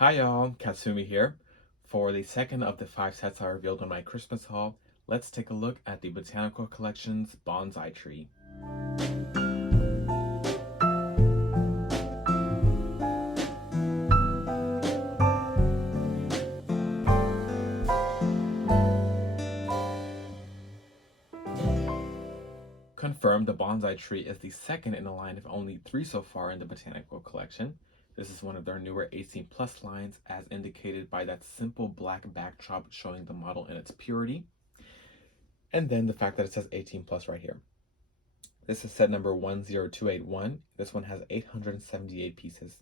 Hi y'all, Katsumi here. For the second of the 5 sets I revealed on my Christmas haul, let's take a look at the Botanical Collection's Bonsai Tree. Confirmed, the Bonsai Tree is the second in a line of only 3 so far in the Botanical Collection. This is one of their newer 18 plus lines, as indicated by that simple black backdrop showing the model in its purity, and then the fact that it says 18 plus right here. This is set number 10281. This one has 878 pieces.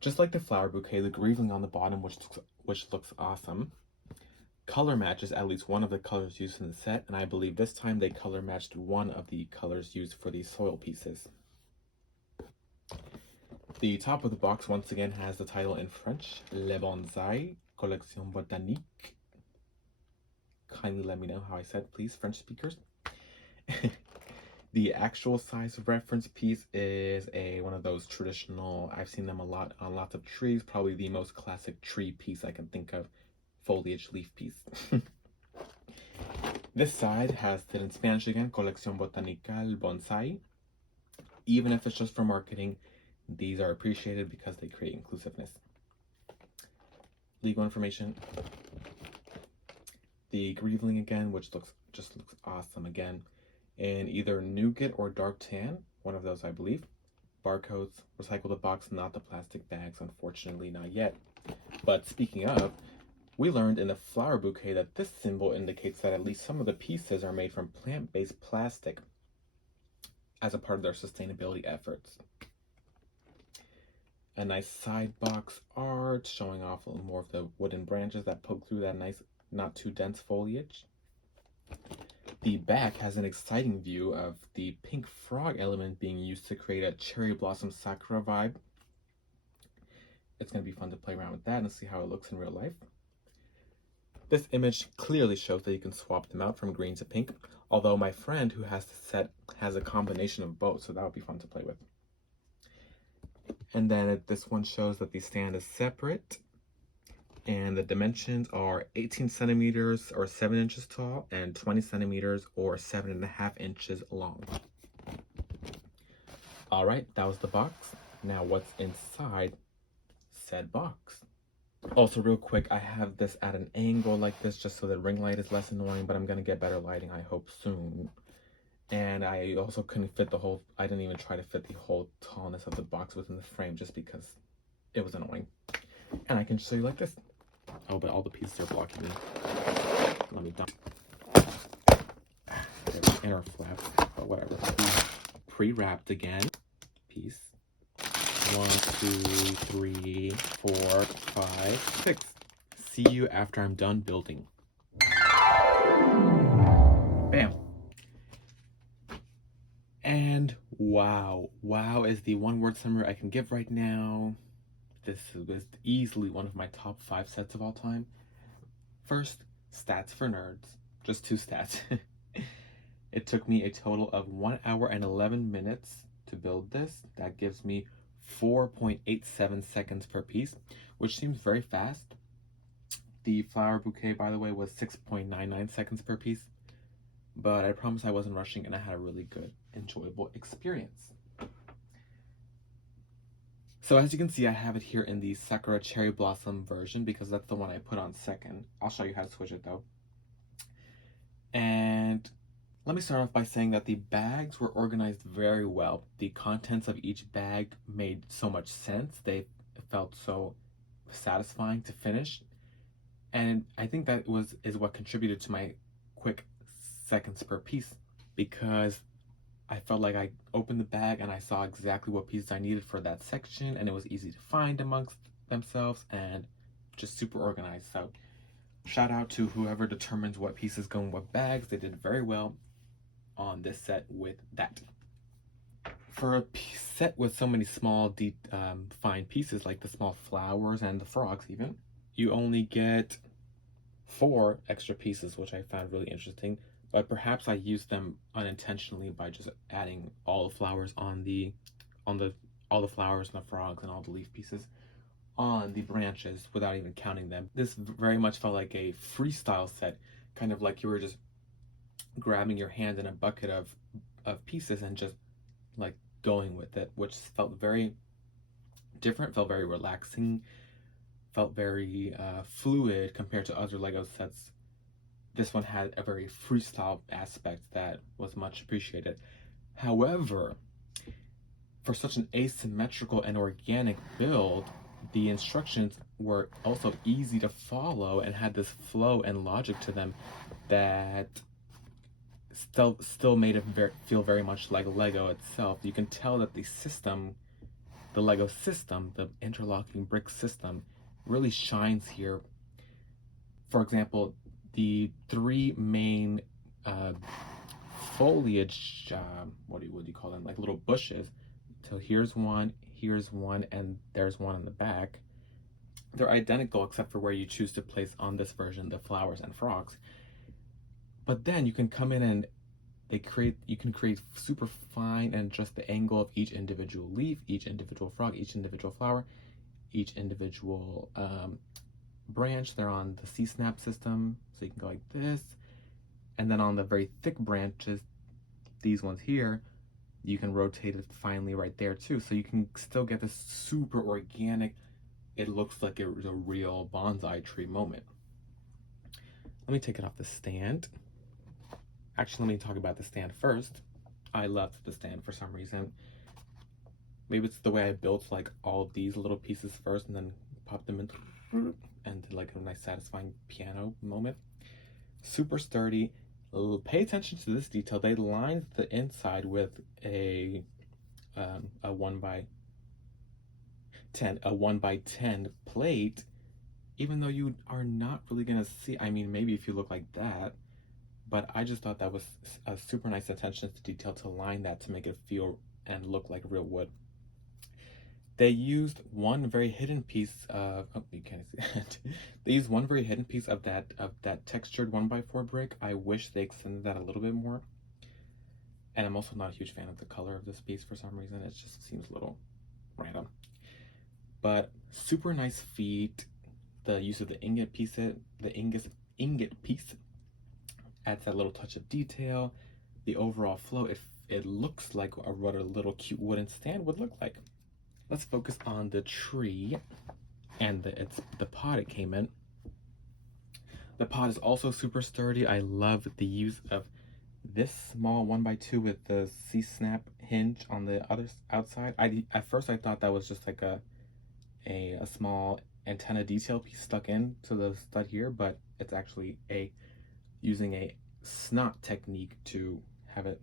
Just like the flower bouquet, the greaving on the bottom, which looks awesome, color matches at least one of the colors used in the set, and I believe this time they color matched one of the colors used for the soil pieces. The top of the box once again has the title in French, Le Bonsai Collection Botanique. Kindly let me know how I said, please, French speakers. The actual size of reference piece is one of those traditional, I've seen them a lot on lots of trees, probably the most classic tree piece I can think of, foliage leaf piece. This side has it in Spanish again, Colección Botanical Bonsai. Even if it's just for marketing, these are appreciated because they create inclusiveness. Legal information. The greavling again, which just looks awesome again, in either nougat or dark tan, one of those I believe. Barcodes, recycle the box, not the plastic bags, unfortunately not yet. But speaking of, we learned in the flower bouquet that this symbol indicates that at least some of the pieces are made from plant-based plastic as a part of their sustainability efforts. A nice side box art showing off a little more of the wooden branches that poke through that nice, not too dense foliage. The back has an exciting view of the pink frog element being used to create a cherry blossom sakura vibe. It's going to be fun to play around with that and see how it looks in real life. This image clearly shows that you can swap them out from green to pink, although my friend who has the set has a combination of both, so that would be fun to play with. And then this one shows that the stand is separate, and the dimensions are 18 centimeters or 7 inches tall and 20 centimeters or 7.5 inches long. All right, that was the box. Now what's inside said box? Also, real quick, I have this at an angle like this just so the ring light is less annoying, but I'm gonna get better lighting, I hope, soon. And I also couldn't fit I didn't even try to fit the whole tallness of the box within the frame just because it was annoying. And I can show you like this. Oh, but all the pieces are blocking me. Let me dump. There's the inner flap, but whatever. Pre-wrapped again. Piece. 1, 2, 3, 4, 5, 6. See you after I'm done building. Bam. And wow. Wow is the one word summary I can give right now. This was easily one of my top 5 sets of all time. First, stats for nerds. Just 2 stats. It took me a total of 1 hour and 11 minutes to build this. That gives me 4.87 seconds per piece, which seems very fast. The flower bouquet, by the way, was 6.99 seconds per piece, but I promise I wasn't rushing and I had a really good, enjoyable experience. So as you can see, I have it here in the Sakura Cherry Blossom version because that's the one I put on second. I'll show you how to switch it though. And let me start off by saying that the bags were organized very well. The contents of each bag made so much sense. They felt so satisfying to finish. And I think that is what contributed to my quick seconds per piece, because I felt like I opened the bag and I saw exactly what pieces I needed for that section, and it was easy to find amongst themselves and just super organized. So shout out to whoever determines what pieces go in what bags. They did very well on this set with that. For a set with so many small fine pieces like the small flowers and the frogs even, you only get 4 extra pieces, which I found really interesting, but perhaps I used them unintentionally by just adding all the flowers on all the flowers and the frogs and all the leaf pieces. on the branches without even counting them. This very much felt like a freestyle set, kind of like you were just grabbing your hand in a bucket of pieces and just like going with it, which felt very different, felt very relaxing, felt very fluid compared to other Lego sets. This one had a very freestyle aspect that was much appreciated. However, for such an asymmetrical and organic build, the instructions were also easy to follow and had this flow and logic to them that still made it feel very much like Lego itself. You can tell that the Lego system, the interlocking brick system, really shines here. For example, the three main foliage, what do you call them? Like little bushes. So here's one, and there's one in the back. They're identical except for where you choose to place on this version the flowers and frogs. But then you can come in and you can create super fine and adjust the angle of each individual leaf, each individual frog, each individual flower, each individual branch. They're on the C-snap system, so you can go like this. And then on the very thick branches, these ones here, you can rotate it finely right there too. So you can still get this super organic, it looks like it was a real bonsai tree moment. Let me take it off the stand. Actually, let me talk about the stand first. I loved the stand for some reason. Maybe it's the way I built like all of these little pieces first and then pop them in and did like a nice satisfying piano moment. Super sturdy. Pay attention to this detail. They lined the inside with a 1x10 plate, even though you are not really gonna see. I mean, maybe if you look like that, but I just thought that was a super nice attention to detail to line that to make it feel and look like real wood. They used one very hidden piece of, oh, you can't see that. They used one very hidden piece of that textured 1x4 brick. I wish they extended that a little bit more. And I'm also not a huge fan of the color of this piece for some reason. It just seems a little random. But super nice feet. The use of the ingot piece adds that little touch of detail. The overall flow, it looks like what a little cute wooden stand would look like. Let's focus on the tree and the pot it came in. The pot is also super sturdy. I love the use of this small 1x2 with the C-snap hinge on the other outside. At first I thought that was just like a small antenna detail piece stuck into the stud here, but it's actually using a snot technique to have it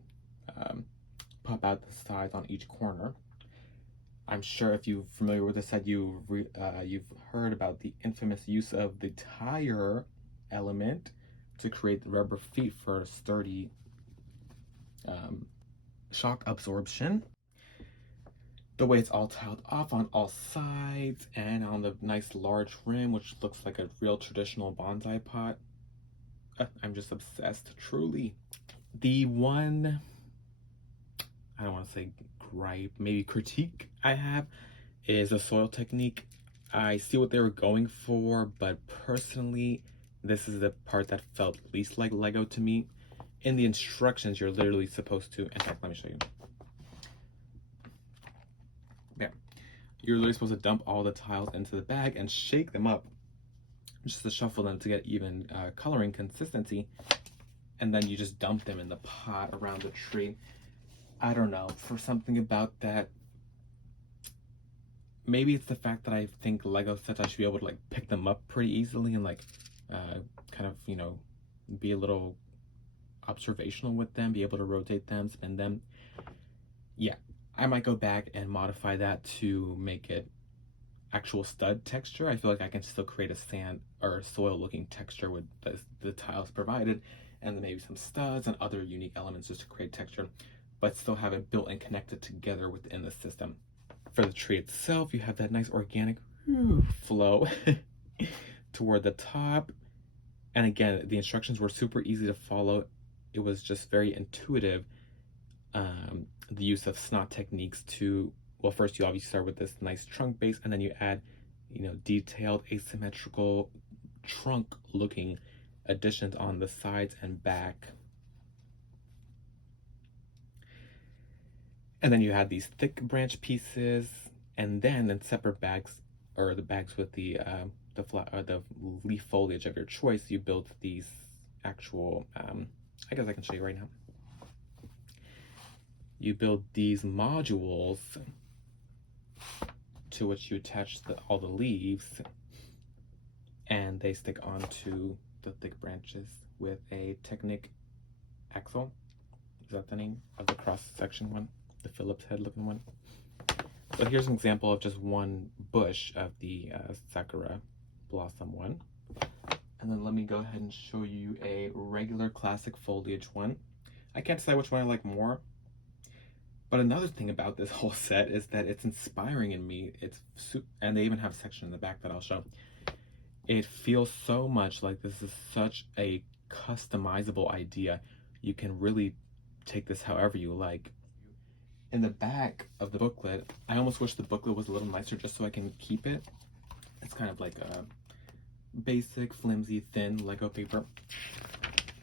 pop out the sides on each corner. I'm sure if you're familiar with this set, you've heard about the infamous use of the tire element to create the rubber feet for sturdy shock absorption. The way it's all tiled off on all sides and on the nice large rim, which looks like a real traditional bonsai pot. I'm just obsessed, truly. The one, I don't want to say gripe, maybe critique I have is the soil technique. I see what they were going for, but personally, this is the part that felt least like Lego to me. In the instructions, you're literally supposed to, in fact, let me show you. There. You're literally supposed to dump all the tiles into the bag and shake them up just to shuffle them to get even coloring consistency. And then you just dump them in the pot around the tree. I don't know, for something about that, maybe it's the fact that I think Lego sets I should be able to like pick them up pretty easily and like kind of, you know, be a little observational with them, be able to rotate them, spin them. Yeah, I might go back and modify that to make it actual stud texture. I feel like I can still create a sand or soil looking texture with the tiles provided, and then maybe some studs and other unique elements just to create texture, but still have it built and connected together within the system. For the tree itself, you have that nice organic flow toward the top. And again, the instructions were super easy to follow. It was just very intuitive. The use of snot techniques to, well, first you obviously start with this nice trunk base, and then you add detailed asymmetrical trunk looking additions on the sides and back. And then you had these thick branch pieces, and then in separate bags, or the bags with the leaf foliage of your choice, you build these actual, I guess I can show you right now. You build these modules to which you attach all the leaves, and they stick onto the thick branches with a Technic axle. Is that the name of the cross-section one? The Phillips head looking one? So here's an example of just one bush of the Sakura Blossom one. And then let me go ahead and show you a regular classic foliage one. I can't decide which one I like more. But another thing about this whole set is that it's inspiring in me. And they even have a section in the back that I'll show. It feels so much like this is such a customizable idea. You can really take this however you like. In the back of the booklet, I almost wish the booklet was a little nicer just so I can keep it. It's kind of like a basic, flimsy, thin Lego paper.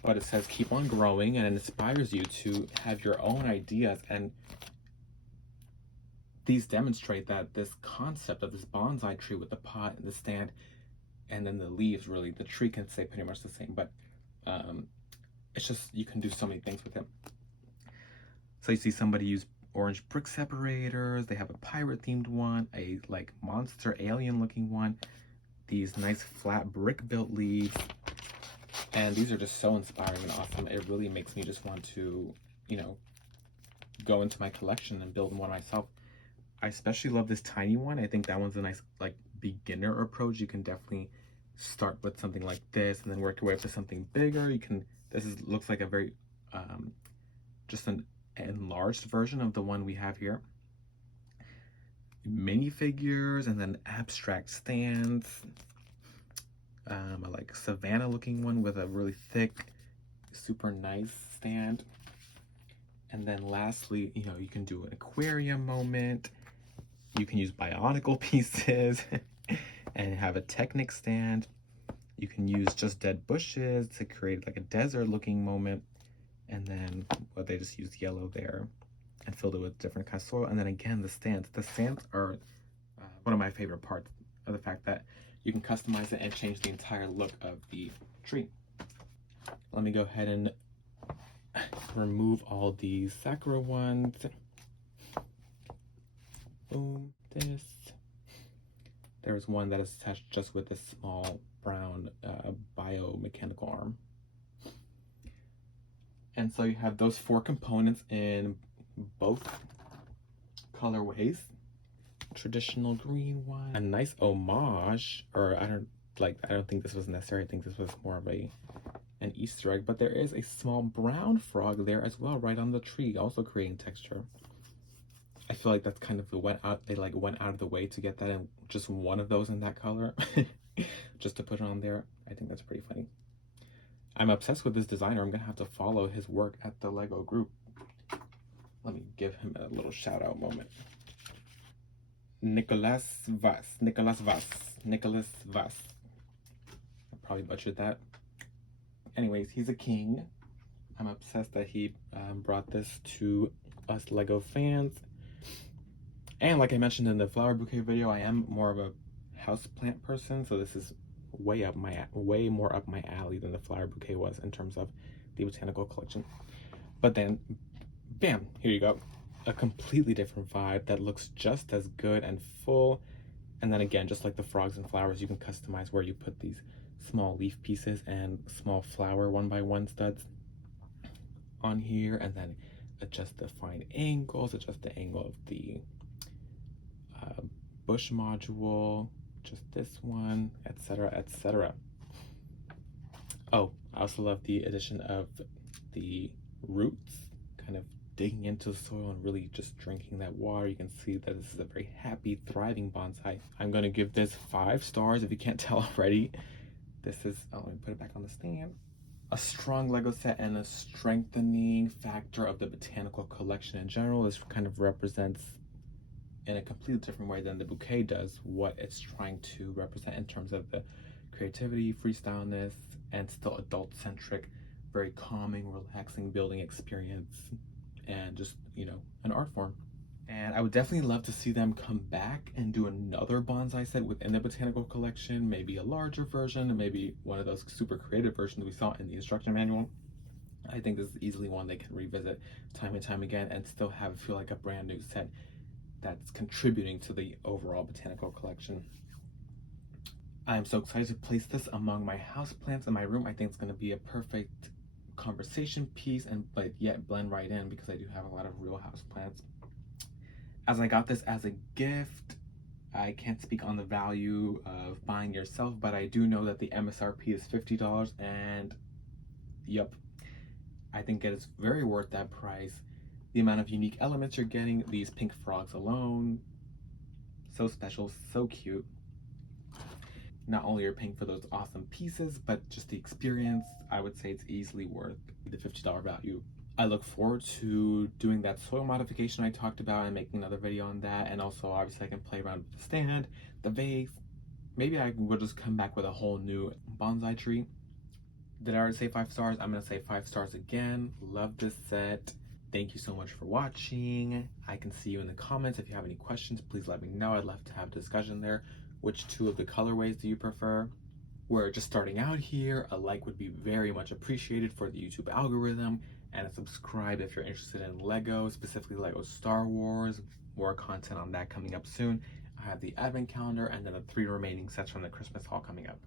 But it says keep on growing, and it inspires you to have your own ideas. And these demonstrate that this concept of this bonsai tree with the pot and the stand, and then the leaves, really, the tree can stay pretty much the same, but it's just, you can do so many things with it. So you see somebody use orange brick separators, they have a pirate themed one, a like monster alien looking one, these nice flat brick built leaves, and these are just so inspiring and awesome. It really makes me just want to, go into my collection and build one myself. I especially love this tiny one. I think that one's a nice like beginner approach. You can definitely start with something like this and then work your way up to something bigger. Looks like a very just an enlarged version of the one we have here. Minifigures and then abstract stands. A like Savannah looking one with a really thick, super nice stand. And then lastly, you can do an aquarium moment. You can use Botanical pieces and have a Technic stand. You can use just dead bushes to create like a desert looking moment. And then they just used yellow there and filled it with different kinds of soil. And then again, the stands. The stands are one of my favorite parts of the fact that you can customize it and change the entire look of the tree. Let me go ahead and remove all these Sakura ones. Boom, this. There's one that is attached just with this small brown biomechanical arm. And so you have those 4 components in both colorways. Traditional green one, a nice homage, or I don't think this was necessary. I think this was more of an Easter egg, but there is a small brown frog there as well, right on the tree, also creating texture. I feel like that's kind of went out of the way to get that in just one of those in that color, just to put it on there. I think that's pretty funny. I'm obsessed with this designer. I'm gonna have to follow his work at the Lego group. Let me give him a little shout out moment. Nicholas Vass. I probably butchered that. Anyways, he's a king. I'm obsessed that he brought this to us Lego fans. And like I mentioned in the flower bouquet video, I am more of a houseplant person, so this is way more up my alley than the flower bouquet was in terms of the botanical collection. But then, bam, here you go. A completely different vibe that looks just as good and full. And then again, just like the frogs and flowers, you can customize where you put these small leaf pieces and small flower 1x1 studs on here, and then adjust the fine angles, adjust the angle of the bush module, just this one, etc., etc. Oh, I also love the addition of the roots, kind of digging into the soil and really just drinking that water. You can see that this is a very happy, thriving bonsai. I'm going to give this 5 stars if you can't tell already. This is, let me put it back on the stand. A strong Lego set and a strengthening factor of the botanical collection in general. This kind of represents in a completely different way than the bouquet does what it's trying to represent in terms of the creativity, freestyleness, and still adult-centric, very calming, relaxing building experience, and just, you know, an art form. And I would definitely love to see them come back and do another bonsai set within the botanical collection, maybe a larger version, and maybe one of those super creative versions we saw in the instruction manual. I think this is easily one they can revisit time and time again and still have it feel like a brand new set that's contributing to the overall botanical collection. I am so excited to place this among my houseplants in my room. I think it's going to be a perfect conversation piece and but yet blend right in because I do have a lot of real houseplants. As I got this as a gift, I can't speak on the value of buying yourself, but I do know that the MSRP is $50 and yep, I think it is very worth that price. The amount of unique elements you're getting, these pink frogs alone, so special, so cute. Not only are you paying for those awesome pieces, but just the experience, I would say it's easily worth the $50 value. I look forward to doing that soil modification I talked about and making another video on that. And also, obviously, I can play around with the stand, the vase. Maybe I will just come back with a whole new bonsai tree. Did I already say 5 stars? I'm going to say 5 stars again. Love this set. Thank you so much for watching. I can see you in the comments. If you have any questions, please let me know. I'd love to have a discussion there. Which 2 of the colorways do you prefer? We're just starting out here. A like would be very much appreciated for the YouTube algorithm, and a subscribe if you're interested in Lego, specifically Lego Star Wars. More content on that coming up soon. I have the advent calendar and then the 3 remaining sets from the Christmas haul coming up.